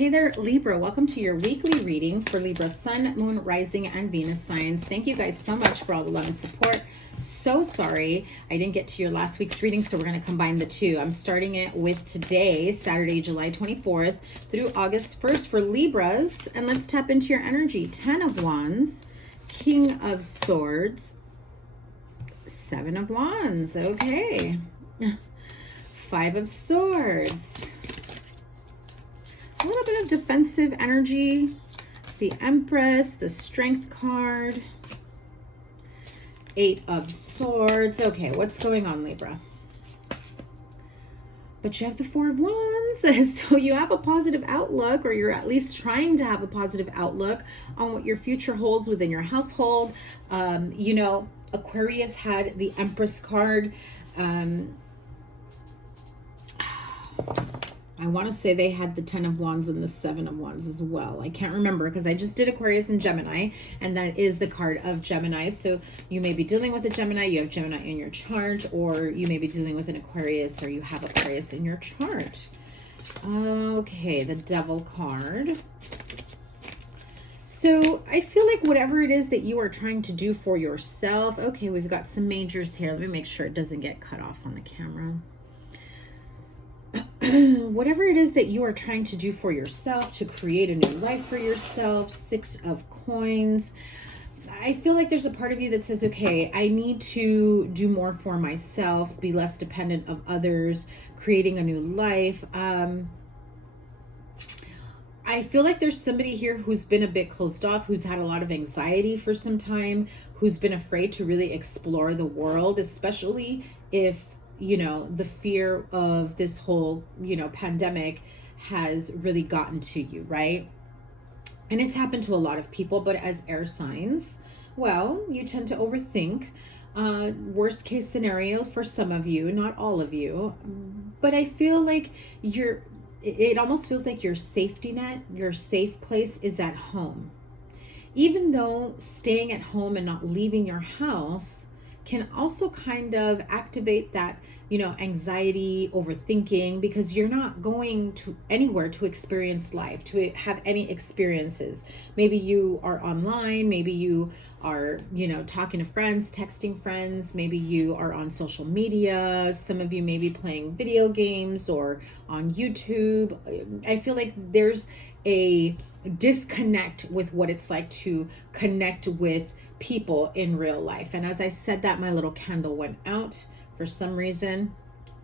Hey there, Libra. Welcome to your weekly reading for Libra Sun, Moon, Rising, and Venus signs. Thank you guys so much for all the love and support. So sorry I didn't get to your last week's reading, so we're going to combine the two. I'm starting it with today, Saturday, July 24th through August 1st for Libras. And let's tap into your energy. 10 of Wands, King of Swords, 7 of Wands. Okay. 5 of Swords. A little bit of defensive energy, the Empress, the Strength card, 8 of Swords. Okay, what's going on, Libra? But you have the 4 of Wands, so you have a positive outlook, or you're at least trying to have a positive outlook on what your future holds within your household. You know, Aquarius had the Empress card. I want to say they had the 10 of Wands and the 7 of Wands as well. I can't remember because I just did Aquarius and Gemini, and that is the card of Gemini. So you may be dealing with a Gemini, you have Gemini in your chart, or you may be dealing with an Aquarius, or you have Aquarius in your chart. Okay, the Devil card. So I feel like whatever it is that you are trying to do for yourself. Okay, we've got some majors here. Let me make sure it doesn't get cut off on the camera. Whatever it is that you are trying to do for yourself, to create a new life for yourself, 6 of Coins. I feel like there's a part of you that says, okay, I need to do more for myself, be less dependent of others, creating a new life. I feel like there's somebody here who's been a bit closed off, who's had a lot of anxiety for some time, who's been afraid to really explore the world, especially if, you know, the fear of this whole, you know, pandemic has really gotten to you, right? And it's happened to a lot of people, but as air signs, well, you tend to overthink. Worst case scenario for some of you, not all of you, but I feel like it almost feels like your safety net, your safe place is at home. Even though staying at home and not leaving your house can also kind of activate that, you know, anxiety, overthinking, because you're not going to anywhere to experience life, to have any experiences. Maybe you are online, maybe you are, you know, talking to friends, texting friends, maybe you are on social media, some of you may be playing video games or on YouTube. I feel like there's a disconnect with what it's like to connect with people in real life. And as I said that, my little candle went out. For some reason,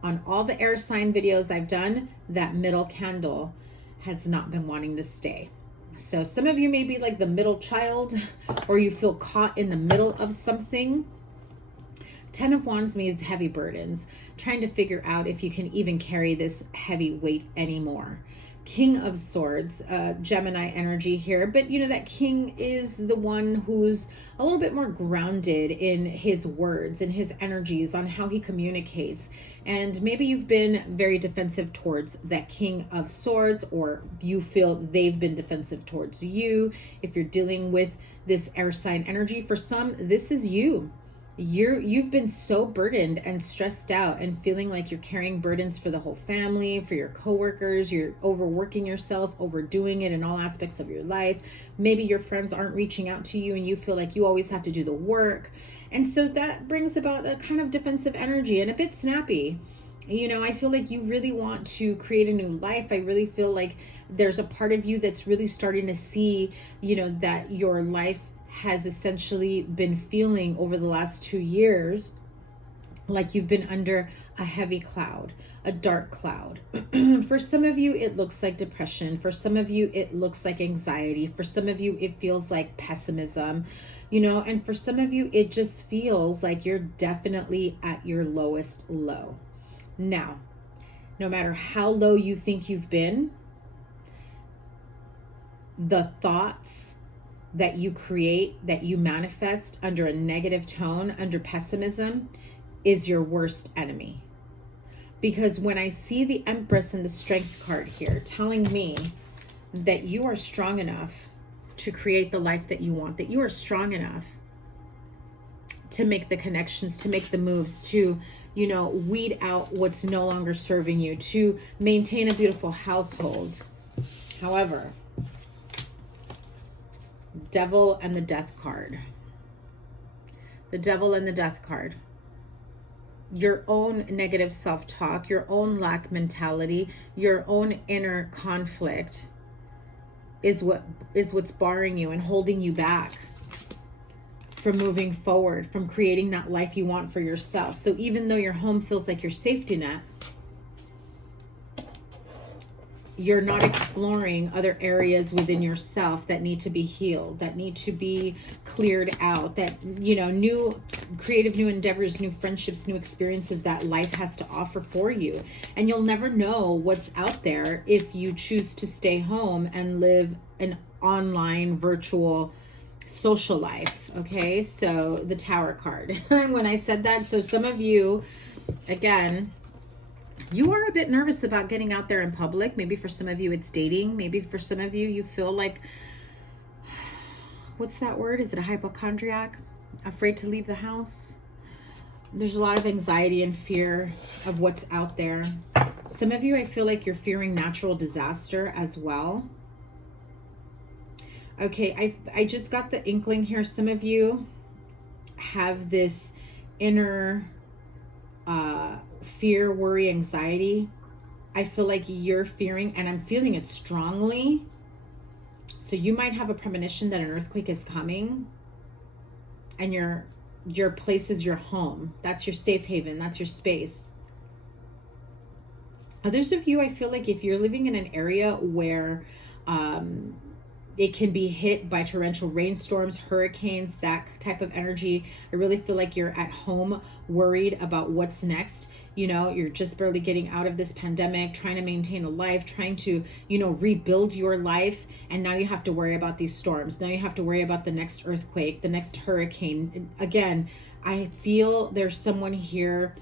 on all the air sign videos I've done, that middle candle has not been wanting to stay. So some of you may be like the middle child, or you feel caught in the middle of something. 10 of Wands means heavy burdens, trying to figure out if you can even carry this heavy weight anymore. King of Swords, Gemini energy here, but you know that king is the one who's a little bit more grounded in his words and his energies, on how he communicates. And maybe you've been very defensive towards that King of Swords, or you feel they've been defensive towards you. If you're dealing with this air sign energy, for some, this is you. You've been so burdened and stressed out and feeling like you're carrying burdens for the whole family, for your coworkers. You're overworking yourself, overdoing it in all aspects of your life. Maybe your friends aren't reaching out to you and you feel like you always have to do the work. And so that brings about a kind of defensive energy and a bit snappy. You know, I feel like you really want to create a new life. I really feel like there's a part of you that's really starting to see, you know, that your life has essentially been feeling over the last 2 years like you've been under a heavy cloud, a dark cloud. For some of you, it looks like depression. For some of you, it looks like anxiety. For some of you, it feels like pessimism, you know, and for some of you, it just feels like you're definitely at your lowest low. Now, no matter how low you think you've been, the thoughts that you create, that you manifest under a negative tone, under pessimism, is your worst enemy. Because when I see the Empress and the Strength card here telling me that you are strong enough to create the life that you want, that you are strong enough to make the connections, to make the moves, to, you know, weed out what's no longer serving you, to maintain a beautiful household. However, Devil and the Death card. The Devil and the Death card. Your own negative self-talk, your own lack mentality, your own inner conflict is what's barring you and holding you back from moving forward, from creating that life you want for yourself. So even though your home feels like your safety net, you're not exploring other areas within yourself that need to be healed, that need to be cleared out, that, you know, new creative, new endeavors, new friendships, new experiences that life has to offer for you. And you'll never know what's out there if you choose to stay home and live an online virtual social life. Okay, so the Tower card. When I said that, so some of you, again, you are a bit nervous about getting out there in public. Maybe for some of you it's dating. Maybe for some of you, you feel like, what's that word? Is it a hypochondriac? Afraid to leave the house? There's a lot of anxiety and fear of what's out there. Some of you, I feel like you're fearing natural disaster as well. Okay, I just got the inkling here. Some of you have this inner fear, worry, anxiety. I feel like you're fearing, and I'm feeling it strongly. So you might have a premonition that an earthquake is coming, and your place is your home. That's your safe haven. That's your space. Others of you, I feel like if you're living in an area where it can be hit by torrential rainstorms, hurricanes, that type of energy, I really feel like you're at home worried about what's next. You know, you're just barely getting out of this pandemic, trying to maintain a life, trying to, you know, rebuild your life. And now you have to worry about these storms. Now you have to worry about the next earthquake, the next hurricane. Again, I feel there's someone here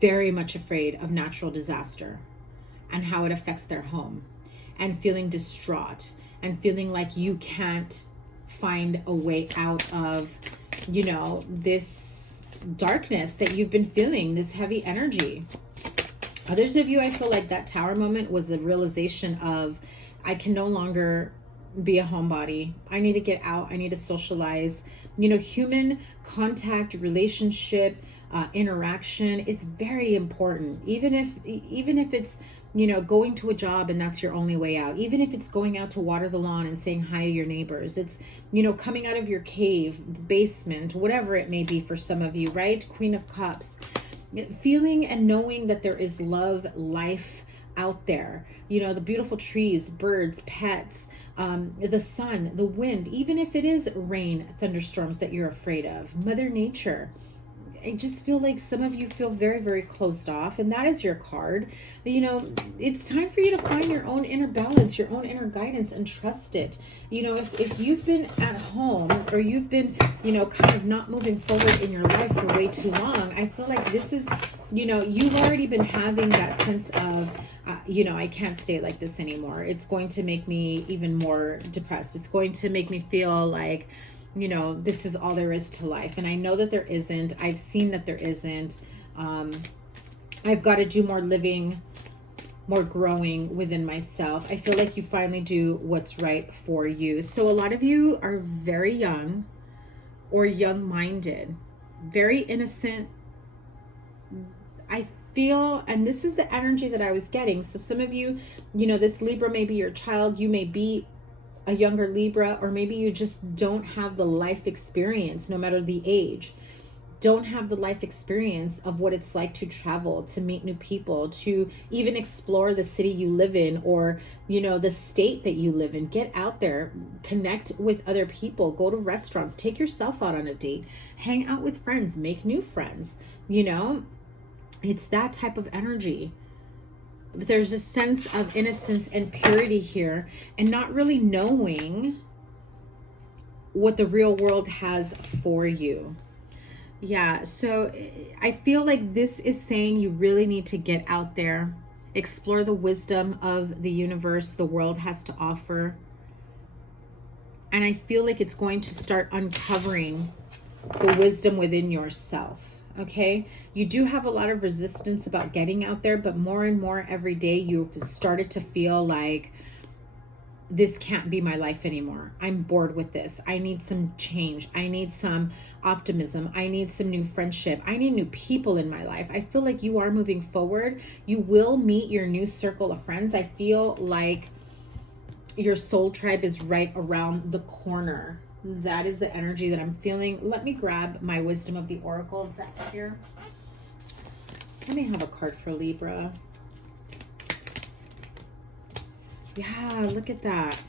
very much afraid of natural disaster and how it affects their home, and feeling distraught and feeling like you can't find a way out of, you know, this darkness that you've been feeling, this heavy energy. Others of you, I feel like that Tower moment was a realization of, I can no longer be a homebody. I need to get out. I need to socialize. You know, human contact, relationship, interaction is very important. Even if it's, you know, going to a job and that's your only way out. Even if it's going out to water the lawn and saying hi to your neighbors. It's, you know, coming out of your cave, the basement, whatever it may be for some of you, right? Queen of Cups. Feeling and knowing that there is love, life out there. You know, the beautiful trees, birds, pets, the sun, the wind, even if it is rain, thunderstorms that you're afraid of. Mother Nature. I just feel like some of you feel very, very closed off, and that is your card. You know, it's time for you to find your own inner balance, your own inner guidance, and trust it. You know, if you've been at home, or you've been, you know, kind of not moving forward in your life for way too long, I feel like this is, you know, you've already been having that sense of, you know, I can't stay like this anymore. It's going to make me even more depressed. It's going to make me feel like, you know, this is all there is to life. And I know that there isn't. I've seen that there isn't. I've got to do more living, more growing within myself. I feel like you finally do what's right for you. So a lot of you are very young or young-minded, very innocent. I feel, and this is the energy that I was getting. So some of you, you know, this Libra may be your child. You may be a younger Libra, or maybe you just don't have the life experience, no matter the age. Don't have the life experience of what it's like to travel, to meet new people, to even explore the city you live in, or, you know, the state that you live in. Get out there, connect with other people, go to restaurants, take yourself out on a date, hang out with friends, make new friends. You know, it's that type of energy. But there's a sense of innocence and purity here, and not really knowing what the real world has for you. Yeah, so I feel like this is saying you really need to get out there, explore the wisdom of the universe, the world has to offer. And I feel like it's going to start uncovering the wisdom within yourself. Okay, you do have a lot of resistance about getting out there, but more and more every day you've started to feel like this can't be my life anymore. I'm bored with this. I need some change. I need some optimism. I need some new friendship. I need new people in my life. I feel like you are moving forward. You will meet your new circle of friends. I feel like your soul tribe is right around the corner. That is the energy that I'm feeling. Let me grab my Wisdom of the Oracle deck here. Let me have a card for Libra. Yeah, look at that.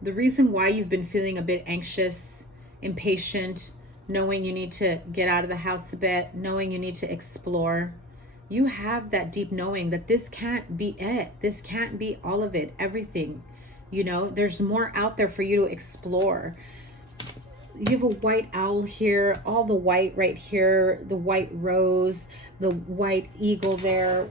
The reason why you've been feeling a bit anxious, impatient, knowing you need to get out of the house a bit, knowing you need to explore, you have that deep knowing that this can't be it. This can't be all of it, everything. You know, there's more out there for you to explore. You have a white owl here, all the white right here, the white rose, the white eagle there.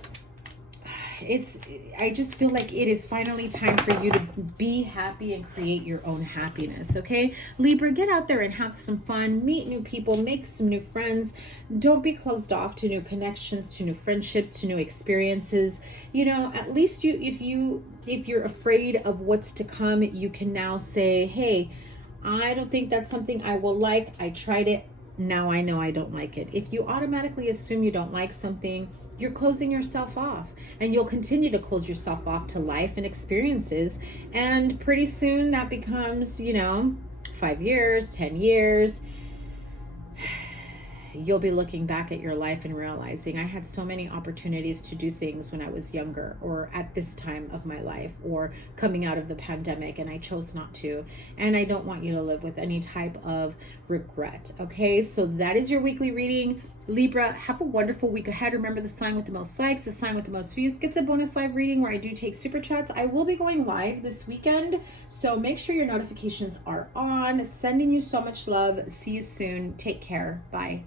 I just feel like it is finally time for you to be happy and create your own happiness, okay? Libra, get out there and have some fun, meet new people, make some new friends. Don't be closed off to new connections, to new friendships, to new experiences. You know, at least if you're afraid of what's to come, you can now say, hey, I don't think that's something I will like. I tried it. Now I know I don't like it. If you automatically assume you don't like something, you're closing yourself off, and you'll continue to close yourself off to life and experiences. And pretty soon that becomes, 5 years, 10 years. You'll be looking back at your life and realizing I had so many opportunities to do things when I was younger, or at this time of my life, or coming out of the pandemic, and I chose not to. And I don't want you to live with any type of regret. Okay, so that is your weekly reading. Libra, have a wonderful week ahead. Remember, the sign with the most likes, the sign with the most views gets a bonus live reading where I do take super chats. I will be going live this weekend, so make sure your notifications are on. Sending you so much love. See you soon. Take care. Bye.